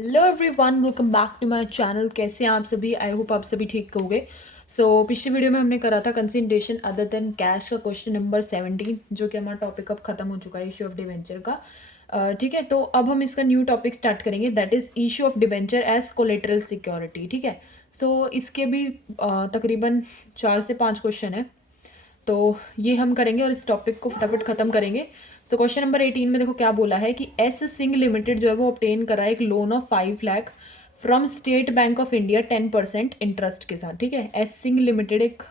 Hello everyone, welcome back to my channel. कैसे हैं आप सभी? आई होप आप सभी ठीक होंगे। पिछली वीडियो में हमने करा था कंसिडरेशन अदर देन कैश का क्वेश्चन नंबर 17, जो कि हमारा टॉपिक अब खत्म हो चुका है इशू ऑफ डिवेंचर का। ठीक है, तो अब हम इसका न्यू टॉपिक स्टार्ट करेंगे, that is issue of debenture as collateral security. ठीक है, इसके भी तकरीबन 4 से 5 क्वेश्चन है, तो ये हम करेंगे और इस टॉपिक को फटाफट खत्म करेंगे। क्वेश्चन नंबर 18 में देखो क्या बोला है कि एस सिंह लिमिटेड जो है वो ऑब्टेन करा है एक loan of 5 lakh from state Bank of India 10% interest के साथ। ठीक है, एस सिंह लिमिटेड एक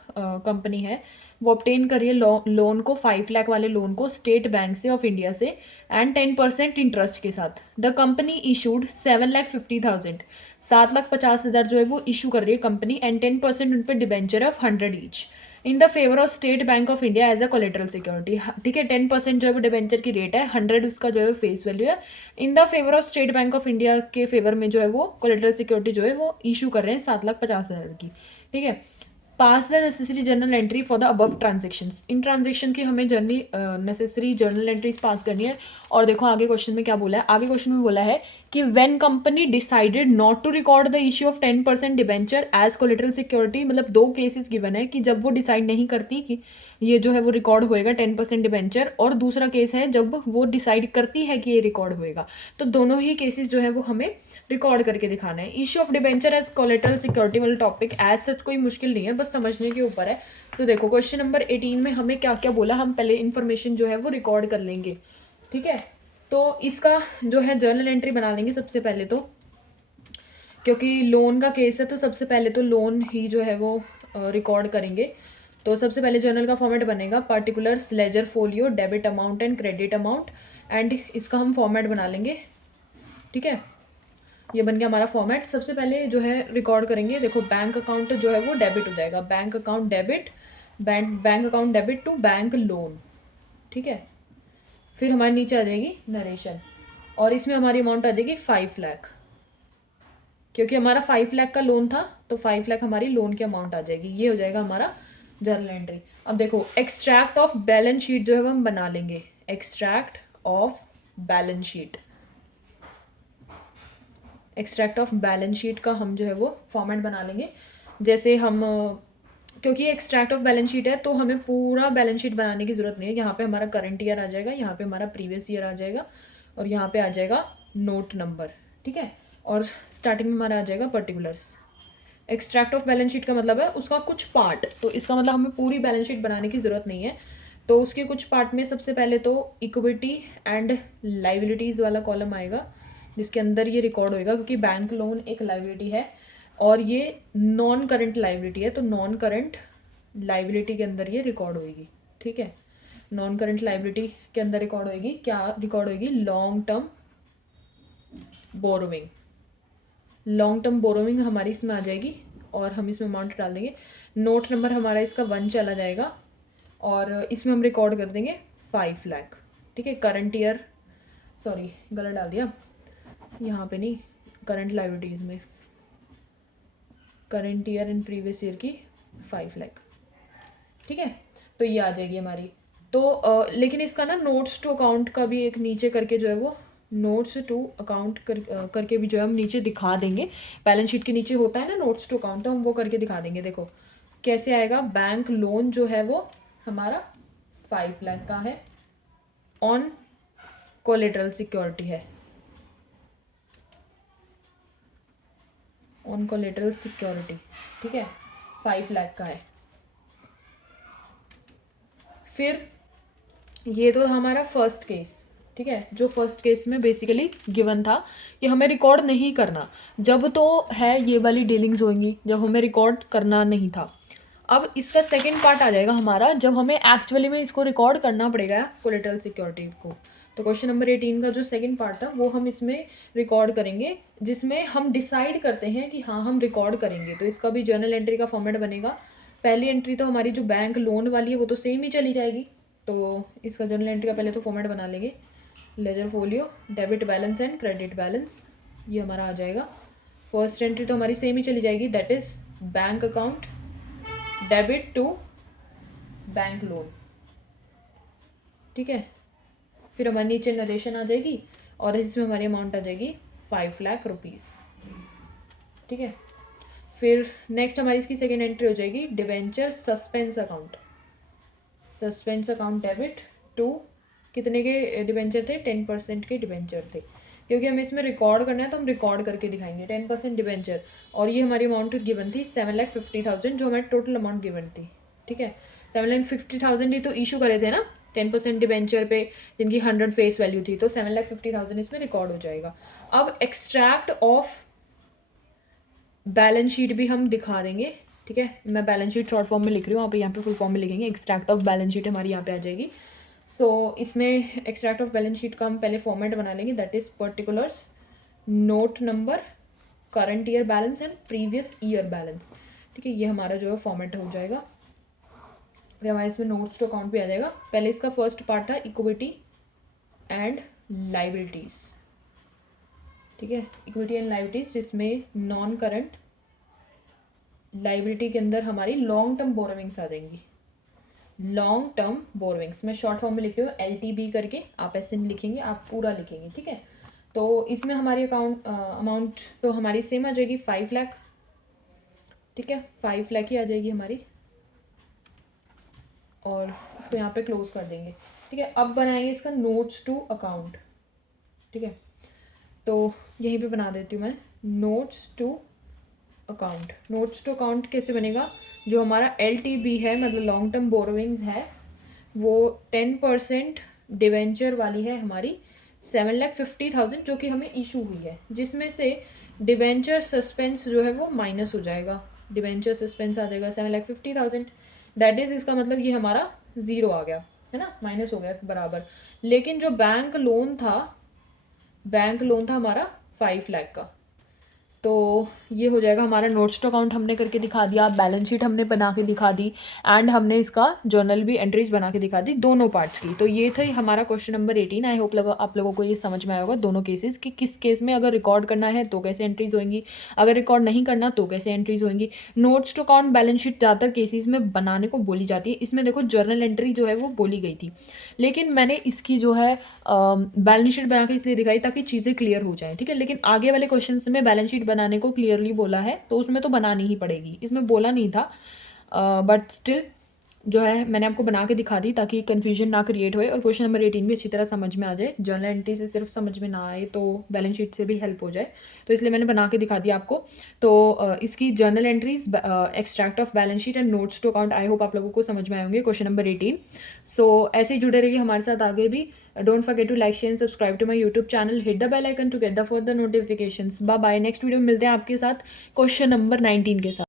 कंपनी है, वो ऑब्टेन करिए लोन को 5 लाख वाले लोन को स्टेट बैंक से ऑफ इंडिया से एंड 10% इंटरेस्ट के साथ। द कंपनी इशूड 7,50,000, 7,50,000 जो है वो इशू कर रही है कंपनी एंड 10% उन पर debenture of 100 each in the favour of State Bank of India as a collateral security. ठीक है, 10% जो है वो डिबेंचर की रेट है, 100 उसका जो है फेस वैल्यू है। इन the favour of State Bank of India के फेवर में जो है वो कोलेटरल सिक्योरिटी जो है वो इशू कर रहे हैं 7,50,000 की। ठीक है, pass the necessary journal entry for the above transactions. इन ट्रांजेक्शन की हमें नेसेसरी जर्नल एंट्रीज पास करनी है। और देखो आगे क्वेश्चन में क्या बोला है, आगे क्वेश्चन में बोला है कि when company decided not to record the issue of 10% debenture as collateral security. मतलब 2 केसेस गिवन है कि जब वो डिसाइड नहीं करती कि ये जो है वो रिकॉर्ड होएगा 10% डिबेंचर, और दूसरा केस है जब वो डिसाइड करती है कि ये रिकॉर्ड होएगा। तो दोनों ही केसेस जो है वो हमें रिकॉर्ड करके दिखाना है। Issue of debenture as collateral security वाला टॉपिक एज सच कोई मुश्किल नहीं है, बस समझने के ऊपर है। देखो क्वेश्चन नंबर 18 में हमें क्या क्या बोला, हम पहले इन्फॉर्मेशन जो है वो रिकॉर्ड कर लेंगे। ठीक है, तो इसका जो है जर्नल एंट्री बना लेंगे सबसे पहले तो, क्योंकि लोन का केस है तो सबसे पहले तो लोन ही जो है वो रिकॉर्ड करेंगे। तो सबसे पहले जर्नल का फॉर्मेट बनेगा particulars ledger folio debit amount and credit amount, and इसका हम फॉर्मेट बना लेंगे। ठीक है, ये बन गया हमारा फॉर्मेट। सबसे पहले जो है रिकॉर्ड करेंगे, देखो बैंक अकाउंट जो है वो डेबिट हो जाएगा, bank account debit, bank account debit to bank loan. ठीक है, फिर हमारे नीचे आ जाएगी नरेशन, और इसमें हमारी अमाउंट आ जाएगी 5 लाख, क्योंकि हमारा 5 लाख का लोन था तो 5 लाख हमारी लोन की अमाउंट आ जाएगी। ये हो जाएगा हमारा जर्नल एंट्री। अब देखो एक्सट्रैक्ट ऑफ बैलेंस शीट जो है वो हम बना लेंगे, extract of balance sheet, extract of balance sheet का हम जो है वो फॉर्मेट बना लेंगे। जैसे हम क्योंकि एक्सट्रैक्ट ऑफ बैलेंस शीट है तो हमें पूरा बैलेंस शीट बनाने की ज़रूरत नहीं है। यहाँ पे हमारा करंट ईयर आ जाएगा, यहाँ पे हमारा प्रीवियस ईयर आ जाएगा, और यहाँ पे आ जाएगा नोट नंबर। ठीक है, और स्टार्टिंग में हमारा आ जाएगा particulars. Extract of balance sheet का मतलब है उसका कुछ पार्ट, तो इसका मतलब हमें पूरी बैलेंस शीट बनाने की ज़रूरत नहीं है। तो उसके कुछ पार्ट में सबसे पहले तो इक्विटी एंड लाइबिलिटीज़ वाला कॉलम आएगा, जिसके अंदर ये रिकॉर्ड होएगा, क्योंकि बैंक लोन एक लाइबिलिटी है और ये नॉन करंट लाइबिलिटी है, तो नॉन करंट लाइबिलिटी के अंदर ये रिकॉर्ड होएगी। ठीक है, नॉन करंट लाइबिलिटी के अंदर रिकॉर्ड होएगी, क्या रिकॉर्ड होएगी, long term borrowing. Long term borrowing हमारी इसमें आ जाएगी और हम इसमें अमाउंट डाल देंगे। नोट नंबर हमारा इसका 1 चला जाएगा और इसमें हम रिकॉर्ड कर देंगे 5 लाख। ठीक है, करंट ईयर, सॉरी गलत डाल दिया, यहाँ पे नहीं, करंट लाइबिलिटीज़ में current year and previous year की 5 लाख। ठीक है, तो ये आ जाएगी हमारी। तो लेकिन इसका ना नोट्स टू अकाउंट का भी एक नीचे करके जो है वो नोट्स टू अकाउंट करके भी जो है हम नीचे दिखा देंगे। बैलेंस शीट के नीचे होता है ना नोट्स टू अकाउंट, तो हम वो करके दिखा देंगे। देखो कैसे आएगा, बैंक लोन जो है वो हमारा 5 लाख का है, ऑन कोलेटरल सिक्योरिटी है, ऑन कोलेटरल सिक्योरिटी। ठीक है, 5 लाख का है। फिर ये तो हमारा फर्स्ट केस। ठीक है, जो फर्स्ट केस में बेसिकली गिवन था कि हमें रिकॉर्ड नहीं करना, जब तो है ये वाली डीलिंग्स होंगी जब हमें रिकॉर्ड करना नहीं था। अब इसका सेकंड पार्ट आ जाएगा हमारा, जब हमें एक्चुअली में इसको रिकॉर्ड करना पड़ेगा कोलेटरल सिक्योरिटी को। तो क्वेश्चन नंबर 18 का जो सेकंड पार्ट था वो हम इसमें रिकॉर्ड करेंगे, जिसमें हम डिसाइड करते हैं कि हाँ हम रिकॉर्ड करेंगे। तो इसका भी जर्नल एंट्री का फॉर्मेट बनेगा। पहली एंट्री तो हमारी जो बैंक लोन वाली है वो तो सेम ही चली जाएगी, तो इसका जर्नल एंट्री का पहले तो फॉर्मेट बना लेंगे, ledger folio debit balance and credit balance, ये हमारा आ जाएगा। फर्स्ट एंट्री तो हमारी सेम ही चली जाएगी, that is bank account debit to bank loan. ठीक है, फिर हमारे नीचे नरेशन आ जाएगी और इसमें हमारी अमाउंट आ जाएगी 5 लाख रुपीज़। ठीक है, फिर नेक्स्ट हमारी इसकी सेकेंड एंट्री हो जाएगी debenture suspense account. Suspense account debit to, कितने के डिवेंचर थे? 10% के डिवेंचर थे, क्योंकि हमें इसमें रिकॉर्ड करना है तो हम रिकॉर्ड करके दिखाएंगे। 10% डिवेंचर, और ये हमारी अमाउंट गिवन थी 7,50,000, जो हमारी टोटल अमाउंट गिवन थी। ठीक है, 7,50,000 ही तो इशू करे थे ना 10% डिवेंचर पे, जिनकी 100 फेस वैल्यू थी, तो 7,50,000 इसमें रिकॉर्ड हो जाएगा। अब एक्सट्रैक्ट ऑफ बैलेंस शीट भी हम दिखा देंगे। ठीक है, मैं बैलेंस शीट शॉर्ट फॉर्म में लिख रही हूँ, आप यहाँ पे फुल फॉर्म में लिखेंगे। एक्सट्रैक्ट ऑफ बैलेंस शीट हमारी यहाँ पे आ जाएगी। इसमें एक्सट्रैक्ट ऑफ बैलेंस शीट का हम पहले फॉर्मेट बना लेंगे, that is particulars, note number, current year balance and previous year balance. ठीक है, ये हमारा जो है फॉर्मेट हो जाएगा। फिर हमारे इसमें नोट्स टू अकाउंट भी आ जाएगा। पहले इसका फर्स्ट पार्ट था इक्विटी एंड लाइबिलिटीज़। ठीक है, इक्विटी एंड लाइबिलिटीज़, जिसमें नॉन करंट लाइबिलिटी के अंदर हमारी लॉन्ग टर्म बोरोविंग्स आ जाएंगी। लॉन्ग टर्म बोरोविंग्स मैं शॉर्ट फॉर्म में लिखी हूँ LTB करके, आप ऐसे नहीं लिखेंगे, आप पूरा लिखेंगे। ठीक है, तो इसमें हमारी अमाउंट तो हमारी सेम आ जाएगी 5 लाख। ठीक है, 5 लाख ही आ जाएगी हमारी, और इसको यहाँ पे क्लोज कर देंगे। ठीक है, अब बनाएंगे इसका नोट्स टू अकाउंट। ठीक है, तो यहीं पे बना देती हूँ मैं notes to account. Notes to account कैसे बनेगा? जो हमारा LTB है, मतलब लॉन्ग टर्म बोरोविंग्स है, वो 10% डिवेंचर वाली है हमारी 7,50,000, जो कि हमें इशू हुई है, जिसमें से डिवेंचर सस्पेंस जो है वो माइनस हो जाएगा। डिवेंचर सस्पेंस आ जाएगा 7,50,000, दैट इज़, इसका मतलब ये हमारा ज़ीरो आ गया है ना, माइनस हो गया बराबर। लेकिन जो बैंक लोन था हमारा 5 लाख का, तो ये हो जाएगा हमारा नोट्स टू अकाउंट हमने करके दिखा दिया, बैलेंस शीट हमने बना के दिखा दी, एंड हमने इसका जर्नल भी एंट्रीज बना के दिखा दी, दोनों पार्ट्स की। तो ये था हमारा क्वेश्चन नंबर 18। आई होप आप लोगों को ये समझ में आया होगा दोनों केसेस, कि किस केस में अगर रिकॉर्ड करना है तो कैसे एंट्रीज होंगी, अगर रिकॉर्ड नहीं करना तो कैसे एंट्रीज होंगी। Notes to account balance sheet ज़्यादातर केसेस में बनाने को बोली जाती है। इसमें देखो जर्नल एंट्री जो है वो बोली गई थी, लेकिन मैंने इसकी जो है बैलेंस शीट बना के इसलिए दिखाई ताकि चीज़ें क्लियर हो जाएं। ठीक है, लेकिन आगे वाले क्वेश्चंस में बैलेंस शीट बनाने को क्लियरली बोला है, तो उसमें तो बनानी ही पड़ेगी, इसमें बोला नहीं था, बट स्टिल जो है मैंने आपको बना के दिखा दी ताकि कन्फ्यूजन ना क्रिएट होए और क्वेश्चन नंबर 18 भी अच्छी तरह समझ में आ जाए। जर्नल एंट्री से सिर्फ समझ में ना आए तो बैलेंस शीट से भी हेल्प हो जाए, तो इसलिए मैंने बना के दिखा दिया आपको। तो इसकी journal entries, extract of balance sheet and notes to account, I hope आप लोगों को समझ में आए होंगे क्वेश्चन नंबर 18। ऐसे ही जुड़े रहिए हमारे साथ आगे भी। Don't forget to like share and subscribe to my YouTube channel, hit the bell icon to get the further notifications. Bye bye, next video में मिलते हैं आपके साथ क्वेश्चन नंबर 19 के साथ।